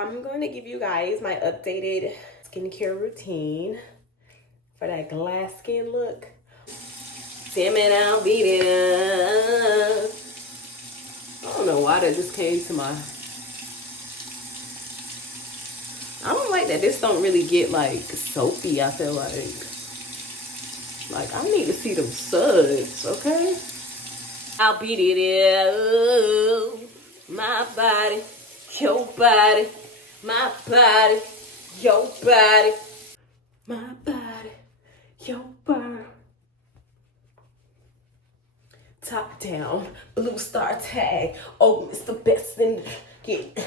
I'm going to give you guys my updated skincare routine for that glass skin look. Sim it out, beat it up. I don't know why that just came to my... I don't like that this don't really get like soapy, I feel like. Like, I need to see them suds, okay? I'll beat it up. My body, your body, my body, your body, my body, your body. Top down, blue star tag. Oh, it's the best in get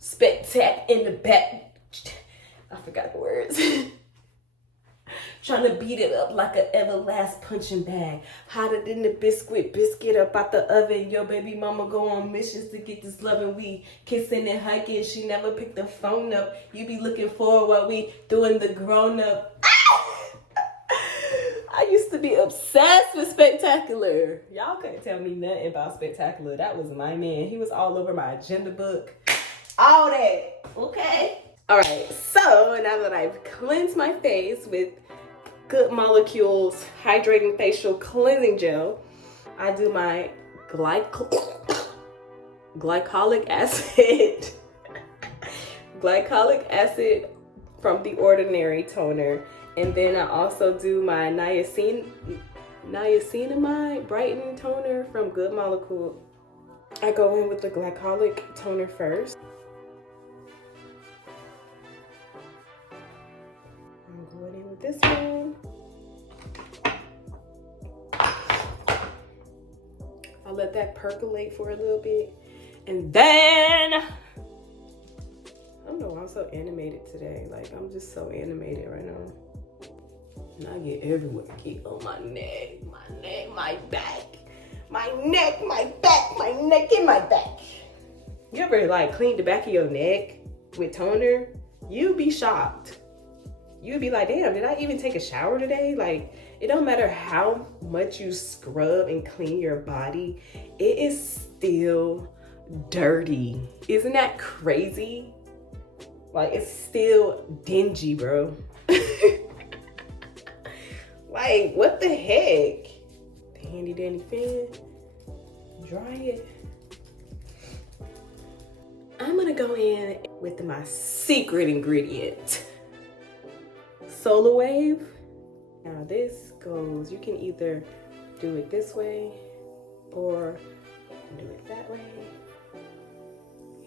spectac in the back. I forgot the words. Trying to beat it up like an everlast punching bag. Hotter than the biscuit up out the oven. Your baby mama go on missions to get this loving. We kissing and hugging. She never picked the phone up. You be looking for what we doing the grown up. I used to be obsessed with Spectacular. Y'all couldn't tell me nothing about Spectacular. That was my man. He was all over my agenda book. All that, okay? All right, so now that I've cleansed my face with Good Molecules Hydrating Facial Cleansing Gel, I do my glycolic acid. Glycolic acid from The Ordinary toner. And then I also do my niacinamide brightening toner from Good Molecule. I go in with the glycolic toner first. I'm going in with this one. I'll let that percolate for a little bit. And then, I don't know why I'm so animated today. Like, I'm just so animated right now. And I get everywhere. Get on my neck, my back. My neck, my back, my neck, and my back. You ever like clean the back of your neck with toner? You'd be shocked. You'd be like, damn, did I even take a shower today? Like, it don't matter how much you scrub and clean your body, it is still dirty. Isn't that crazy? Like, it's still dingy, bro. Like, what the heck? The handy dandy fan. Dry it. I'm gonna go in with my secret ingredient. Solawave. Now this goes, you can either do it this way or do it that way.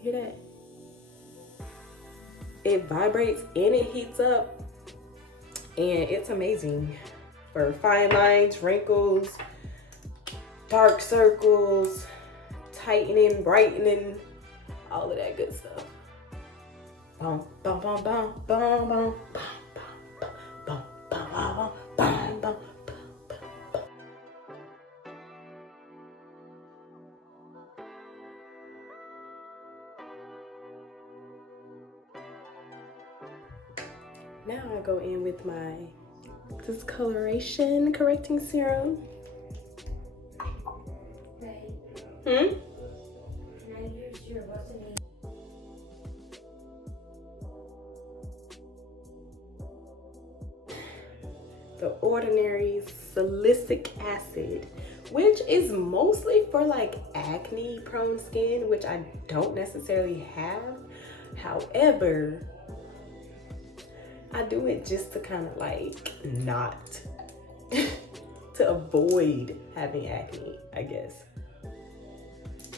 Hear that? It vibrates and it heats up, and it's amazing for fine lines, wrinkles, dark circles, tightening, brightening, all of that good stuff. Boom, boom, boom, boom, boom, boom, boom. Now I go in with my discoloration correcting serum. Right. Hmm? Can I use your what's the name? The Ordinary Salicylic Acid, which is mostly for like acne prone skin, which I don't necessarily have. However, I do it just to kind of like not to avoid having acne, I guess.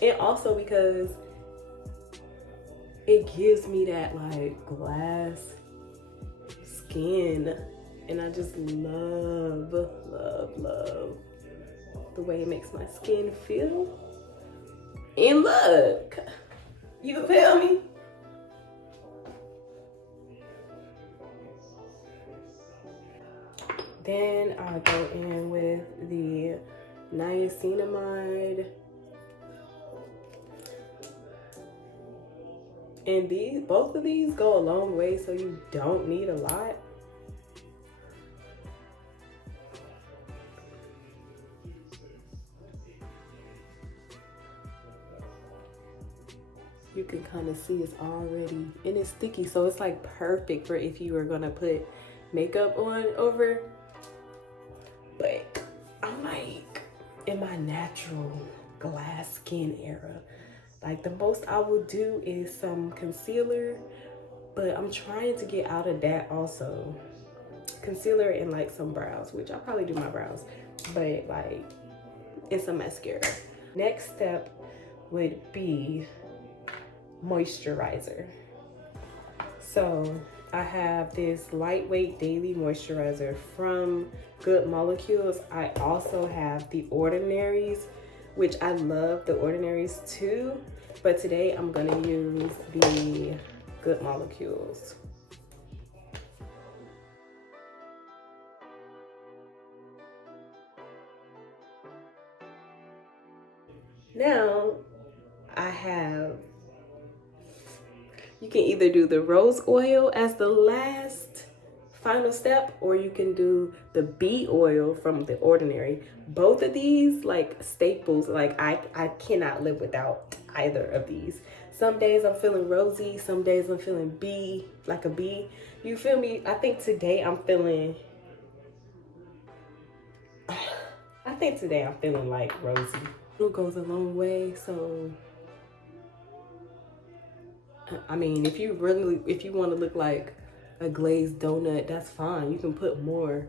And also because it gives me that like glass skin, and I just love, love, love the way it makes my skin feel and look. You feel me? Then I go in with the niacinamide. And both of these go a long way, so you don't need a lot. You can kind of see it's already, and it's sticky, so it's like perfect for if you were gonna put makeup on over. But I'm like in my natural glass skin era. Like the most I will do is some concealer, but I'm trying to get out of that also. Concealer and like some brows, which I'll probably do my brows, but like it's a mascara. Next step would be moisturizer. So I have this lightweight daily moisturizer from Good Molecules. I also have the Ordinaries, which I love the Ordinaries too, but today I'm gonna use the Good Molecules. Now I have, you can either do the rose oil as the last final step, or you can do the bee oil from the Ordinary. Both of these like staples, like I cannot live without either of these. Some days I'm feeling rosy, some days I'm feeling bee, like a bee. You feel me? I think today I'm feeling like rosy. It goes a long way, so I mean, if you want to look like a glazed donut, that's fine. You can put more.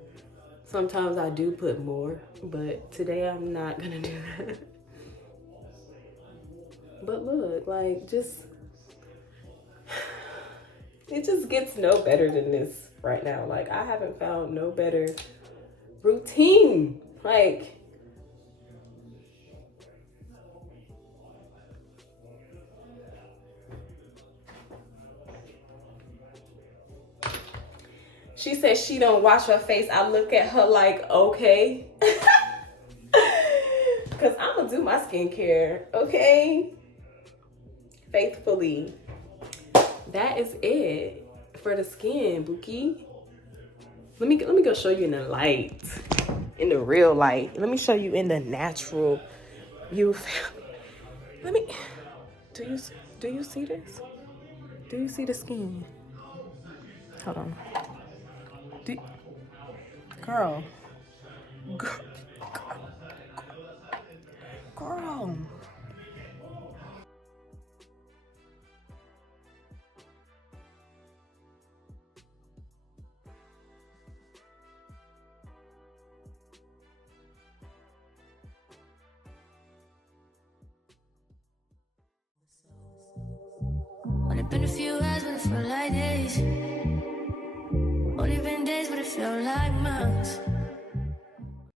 Sometimes I do put more, but today I'm not gonna do that. But look, like it just gets no better than this right now. Like I haven't found no better routine. Like, she says she don't wash her face. I look at her like, okay. Because I'm going to do my skincare, okay? Faithfully. That is it for the skin, Bookie. Let me go show you in the light. In the real light. Let me show you in the natural. You feel me? Let me, do you see this? Do you see the skin? Hold on. Girl. Only been a few hours, but it felt like days. Only been days, but it felt like months.